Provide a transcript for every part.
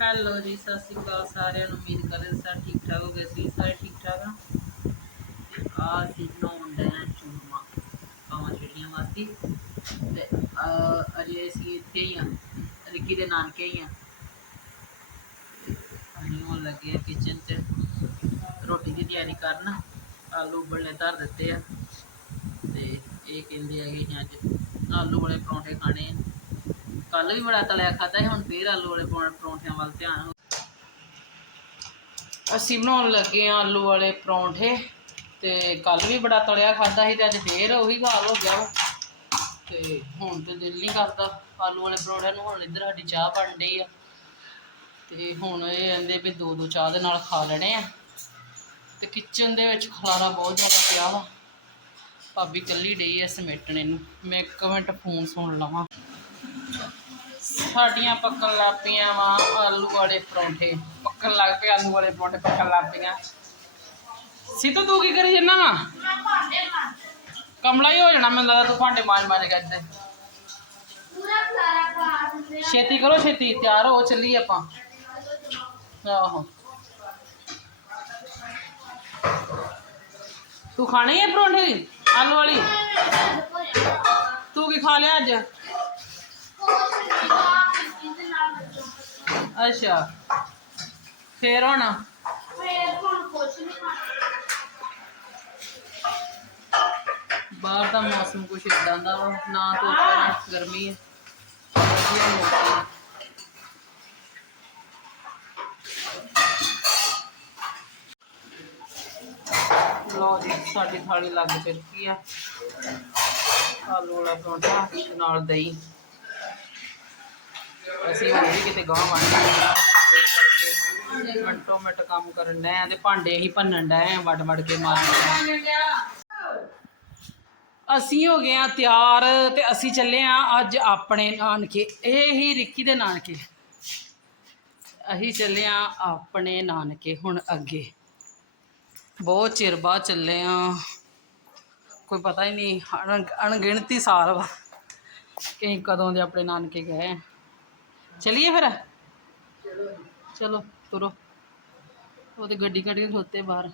Hello ਜੀ, ਸਤਿ ਸ਼੍ਰੀ ਅਕਾਲ ਸਾਰਿਆਂ ਨੂੰ। ਉਮੀਦ ਕਰਦੇ ਹਾਂ ਸਾਰੇ ਠੀਕ ਠਾਕ ਹੋ ਗਏ ਸੀ ਸਾਰੇ ਠੀਕ ਠਾਕ ਆ? ਤੇ ਆ ਸੀ ਬਣਾਉਣ ਦੇ ਚੂਰਮਾ, ਪਾਵਾਂ ਜਿਹੜੀਆਂ ਵਾਸਤੇ। ਤੇ ਆ ਅਜੇ ਅਸੀਂ ਇੱਥੇ ਹੀ ਆ, ਰਿੱਕੀ ਦੇ ਨਾਨਕੇ ਹੀ ਆ। ਅਸੀਂ ਹੁਣ ਲੱਗੇ ਕਿਚਨ 'ਚ ਰੋਟੀ ਦੀ ਤਿਆਰੀ ਕਰਨ। ਆਲੂ ਉਬਲਣੇ ਧਰ ਦਿੱਤੇ ਆ। ਤੇ ਇਹ ਕਹਿੰਦੇ ਹੈਗੇ ਕਿ ਅੱਜ ਆਲੂ ਵਾਲੇ ਪਰੌਂਠੇ ਖਾਣੇ ਆ। ਕੱਲ ਵੀ ਬੜਾ ਤਲਿਆ ਖਾਦਾ ਸੀ, ਹੁਣ ਫੇਰ ਆਲੂ ਵਾਲੇ ਪਰੌਂ- ਪਰੌਂਠਿਆਂ ਵੱਲ ਧਿਆਨ ਹੋ ਅਸੀਂ ਬਣਾਉਣ ਲੱਗੇ ਆ ਆਲੂ ਵਾਲੇ ਪਰੌਂਠੇ ਤੇ ਕੱਲ ਵੀ ਬੜਾ ਤਲਿਆ ਖਾਦਾ ਸੀ ਤੇ ਅੱਜ ਫੇਰ ਉਹੀ ਹਾਲ ਹੋ ਗਿਆ ਵਾ। ਤੇ ਹੁਣ ਤੇ ਦਿਲ ਨਹੀਂ ਕਰਦਾ ਆਲੂ ਵਾਲੇ ਪਰੌਂਠਿਆਂ ਨੂੰ, ਹੁਣ ਇੱਧਰ ਸਾਡੀ ਚਾਹ ਬਣ ਰਹੀ ਆ। ਤੇ ਹੁਣ ਇਹ ਕਹਿੰਦੇ ਵੀ ਦੋ ਦੋ ਚਾਹ ਦੇ ਨਾਲ ਖਾ ਲੈਣੇ ਆ। ਤੇ ਕਿਚਨ ਦੇ ਵਿੱਚ ਖਲਾਰਾ ਬਹੁਤ ਜ਼ਿਆਦਾ ਪਿਆ ਵਾ। ਭਾਬੀ ਕੱਲੀ ਡਈ ਐ, ਸਮੇਟਣੇ ਨੂੰ ਮੈਂ ਇੱਕ ਮਿੰਟ ਫੋਨ ਸੁਣ ਲਵਾਂ। ਸਾਡੀਆਂ ਪੱਕਣ ਲੱਗ ਪਈਆਂ ਵਾ ਆਲੂ ਵਾਲੇ ਪਰੌਂਠੇ। ਪੱਕਣ ਲੱਗ ਪਏ ਆਲੂ ਵਾਲੇ ਪਰੌਂਠੇ ਪੱਕਣ ਲੱਗ ਪਈਆਂ। ਸਿੱਧੂ ਤੂੰ ਕੀ ਕਰੀ ਜੰਨਾ ਵਾ? ਕਮਲਾ ਹੀ ਹੋ ਜਾਣਾ ਮੈਨੂੰ ਲੱਗਦਾ ਤੂੰ ਭਾਂਡੇ ਮਾਂਜ ਮਾਂਜ ਕੇ ਇੱਥੇ ਪੂਰਾ ਖਲਾਰਾ ਪਾ ਦਿੰਦੇ ਆ। ਛੇਤੀ ਕਰੋ ਛੇਤੀ ਤਿਆਰ ਹੋ ਚੱਲੀ ਆਪਾਂ। ਆਹੋ। ਤੂੰ ਖਾਣੇ ਹੈ ਪਰੌਂਠੇ? ਆਲੂ ਵਾਲੀ? ਤੂੰ ਕੀ ਖਾ ਲਿਆ ਅੱਜ? ਅੱਛਾ। ਫੇਰ ਹੁਣ? ਫੇਰ ਹੁਣ ਕੁਛ ਨਹੀਂ ਬਾਹਰ ਦਾ ਮੌਸਮ ਕੁਛ ਇਦਾਂ ਦਾ ਵਾ ਨਾ ਹੈ ਨਾ ਗਰਮੀ ਹੈ ਵਧੀਆ ਮੌਸਮ ਹੈ। ਲਓ ਜੀ ਸਾਡੀ ਥਾਲੀ ਲੱਗ ਚੁੱਕੀ ਆ। ਆਲੂ ਵਾਲਾ ਪਰੌਂਠਾ ਤੇ ਨਾਲ ਦਹੀਂ। ਅਸੀਂ ਹੁਣ ਵੀ ਕਿਤੇ ਗਾਂ ਵੰਡ ਮਿੰਟੋ ਮਿੰਟ ਕੰਮ ਕਰਨ ਡਏ ਆ ਤੇ ਭਾਂਡੇ ਹੀ ਭੰਨਣ ਡਏ ਆ ਵੱਡ ਵੱਡ ਕੇ ਮਾਰਨ ਅਸੀਂ ਹੋ ਗਏ ਆ ਤਿਆਰ ਤੇ ਅਸੀਂ ਚੱਲੇ ਆ ਅੱਜ ਆਪਣੇ ਨਾਨਕੇ, ਇਹ ਹੀ ਰਿੱਕੀ ਦੇ ਨਾਨਕੇ। ਅਸੀਂ ਚੱਲੇ ਆ ਆਪਣੇ ਨਾਨਕੇ ਹੁਣ ਅੱਗੇ। ਬਹੁਤ ਚਿਰ ਬਾਅਦ ਚੱਲੇ ਆ। ਕੋਈ ਪਤਾ ਹੀ ਨਹੀਂ ਅਣ- ਅਣਗਿਣਤੀ ਸਾਲ ਵਾ। ਕਿ ਕਦੋਂ ਦੇ ਆਪਣੇ ਨਾਨਕੇ ਗਏ ਚਲਿਏ ਫਿਰ? ਚਲੋ, ਤੁਰੋ। ਉਹ ਤੇ ਗੱਡੀ ਕੱਢ ਕੇ ਖਲੋਤੇ ਬਾਹਰ।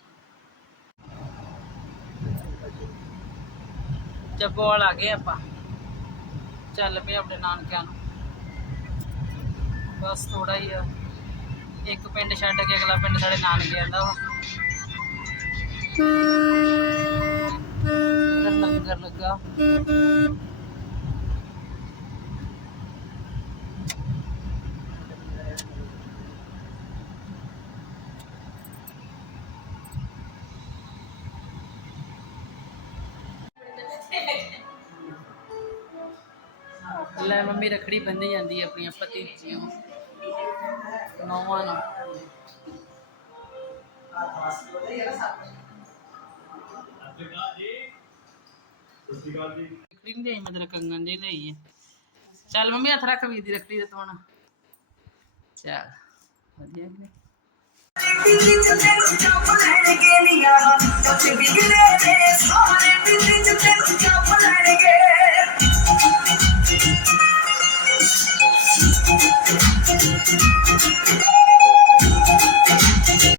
ਜੱਬੋਵਾਲ ਆ ਗਏ ਆਪਾਂ। ਚੱਲ ਪਏ ਆਪਣੇ ਨਾਨਕਿਆਂ ਨੂੰ। ਬਸ ਥੋੜਾ ਹੀ ਆ। ਇੱਕ ਪਿੰਡ ਛੱਡ ਕੇ ਅਗਲਾ ਪਿੰਡ ਸਾਡੇ ਨਾਨਕੇ ਆਂਦਾ ਵਾ। ਲੰਗਰ ਲੱਗਾ। ਲੈ ਮੰਮੀ ਰਖੜੀ ਬੰਨੀ ਜਾਂਦੀ ਹੈ ਆਪਣੀਆਂ ਭਤੀਜੀਆਂ ਨੂੰ। ਨੌਵਾਂ ਨੂੰ। ਰਖੜੀ ਨਹੀਂ ਲਈ ਮੈਂ ਕੰਗਨ ਦੇ ਲਈ ਹੈ। ਚੱਲ ਮੰਮੀ ਹੱਥ ਰੱਖ ਵੀਰ ਦੀ ਰਖੜੀ ਤੇ ਤੋਣਾ ਚੱਲ, ਵਧੀਆ ਕਿ ਨਹੀਂ?